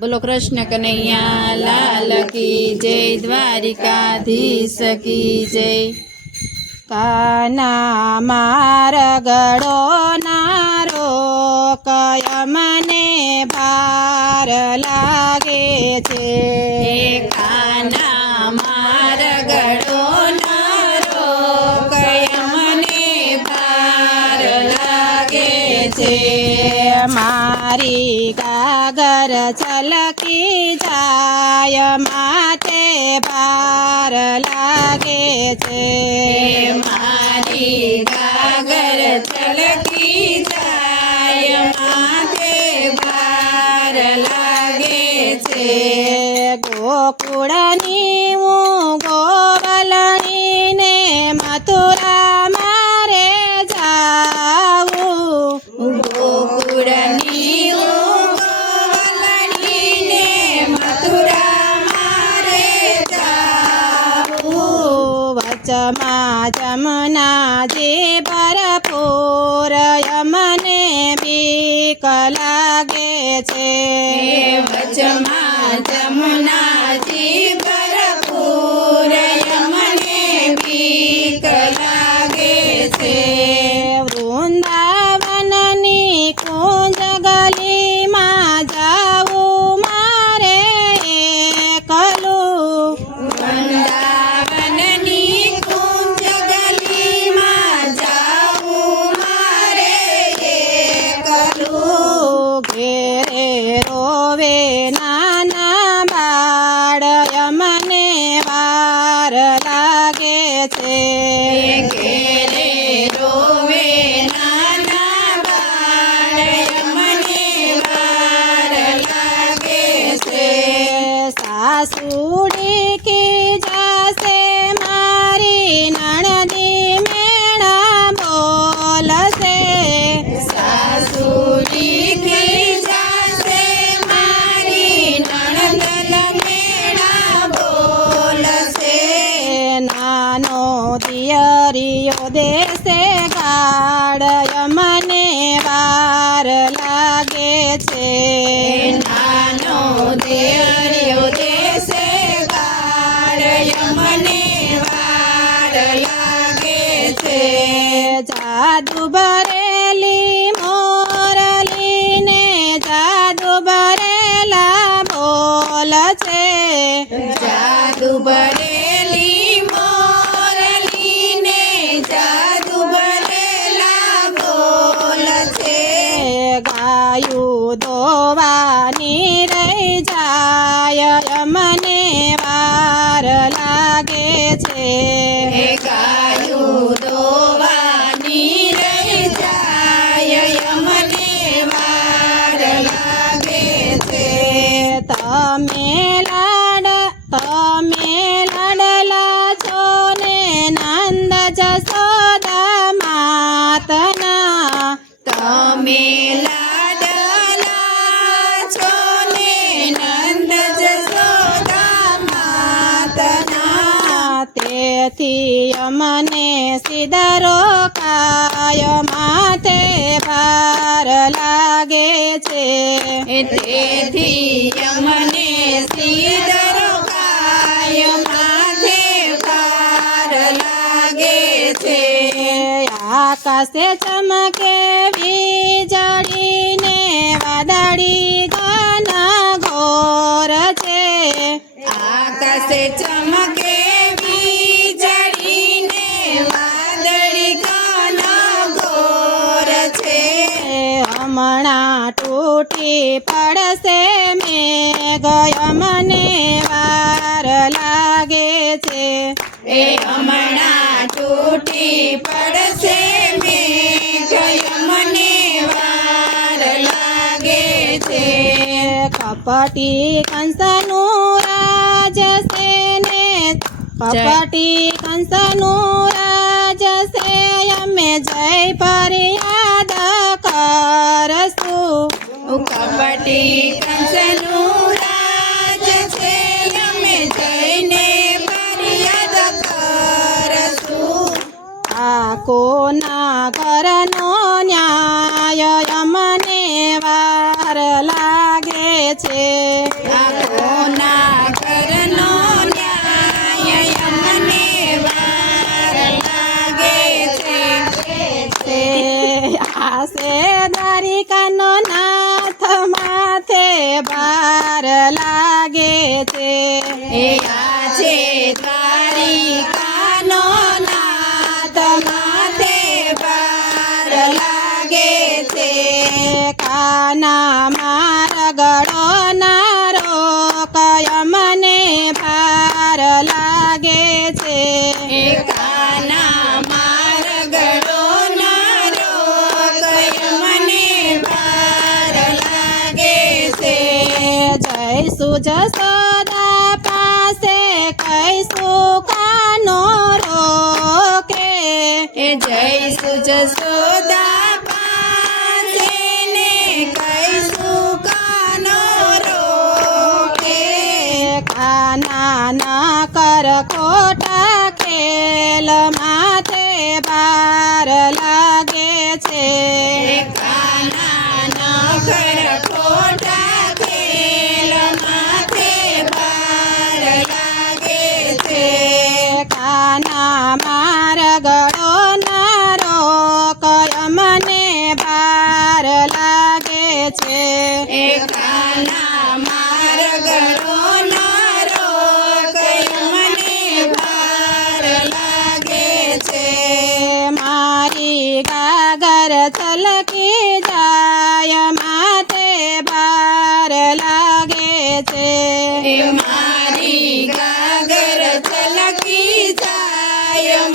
બોલો કૃષ્ણ કનૈયા, લાલ કી જય, દ્વારિકાધીશ કી જય. કાના માર ગળો નારો કય મને ભાર લાગે છે. કાના છે મારી ગાગર છલકી જાય માથે પાર લાગે છે. મારી ગાગર છલકી જાય માથે પાર લાગે છે. ગોકુળની જાવું. જે પર ભરપૂર મને બીક લાગે છે વચમાં જમનાજી ભરપૂર વાર લાગે છે. નાનો દેરિયો દેશે ગાળય મને વાર લાગે છે. જાદુ ભરેલી મોરલીને જાદુ ભરેલા બોલ છે. જાદુ ભરેલી તેથી અમને સિદરો કાય માથે ભાર લાગે છે. તેથી અમને સીધરો કાય માથે ભાર લાગે છે. આકાશે ચમકે હમણાં તૂટી પડશે ગયો મને વાર લાગે છે. એ હમણાં તૂટી પડશે લાગે છે. કપટી કંસનું રાજ છે ને. કપટી કંસનું રાજ છે. અમે જય ફરિયાદ કરશું કપટી કંસનું રાજ છે. અમે જઈને ફરિયાદ કરશું. કોના ઘરનો લાગે છે. એકાના મારગડો નારો મને પાર છે. જય સુજસોદા પાસે કઈ સુકાનો રોકે. જય સુજસોદા ખોટા ખેલ માથે પાર લાગે છે. ખોટા